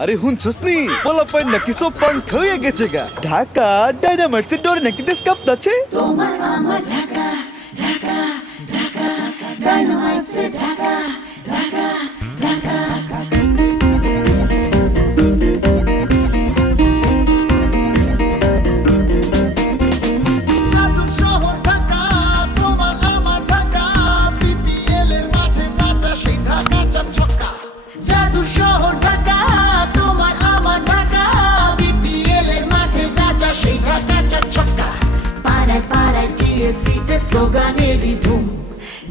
আরে হুনছস নি পোলাপাইন নাকি সব পাঙ্ক হয়ে গেছে গা। ঢাকা ডাইনামাইটসের ডরে নাকি দেশ কাঁপতাছে। তোমার আমার ঢাকা ঢাকা ঢাকা ডাইনামাইটসে ঢাকা ঢাকা ঢাকা জাদুর শহর ঢাকা, তোমার আমার ঢাকা, BPL এর মাঠে নাচা সেই ঢাকা চকচকা। জাদুর শহর ঢাকা, তোমার আমার ঢাকা, BPL এর মাঠে নাচা সেই ঢাকা চকচকা। পাড়ায় পাড়ায় টিএসসিতে স্লোগানেরই ধুম,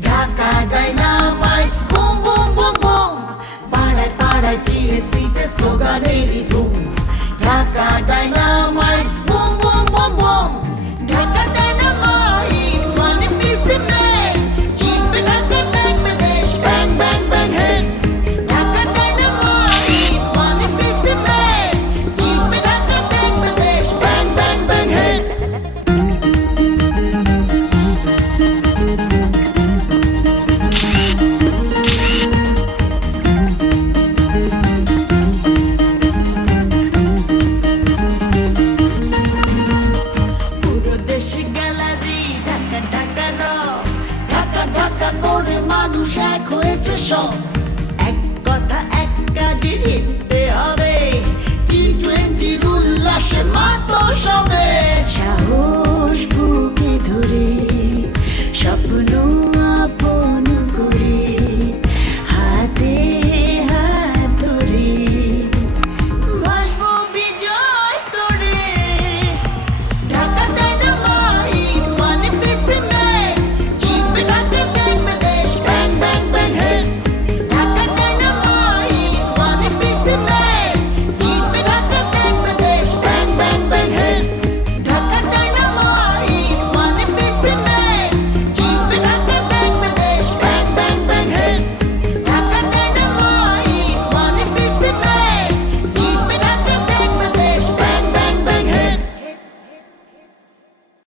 Dhaka Dynamites boom boom boom boom. পাড়ায় পাড়ায় টিএসসিতে স্লোগানেরই ধুম, Dhaka Dynamites boom boom boom boom. Dhaka Dynamites মানে পিসি ম্যান, জিতবে ঢাকা দেখবে দেশ bang bang bang head. Dhaka Dynamites মানে পিসি ম্যান, জিতবে ঢাকা দেখবে দেশ ব্যাং ব্যাং ব্যাং হেড। পুরো দেশে গ্যালারি ঢাকা ঢাকা রক, ঢাকা ঢাকা করে মানুষ এক হয়েছে সব। এক কথা এক কাজে জিততে হবে, T20 উল্লাসে মাতো সবে। সাহস বুকে ধরে স্বপ্ন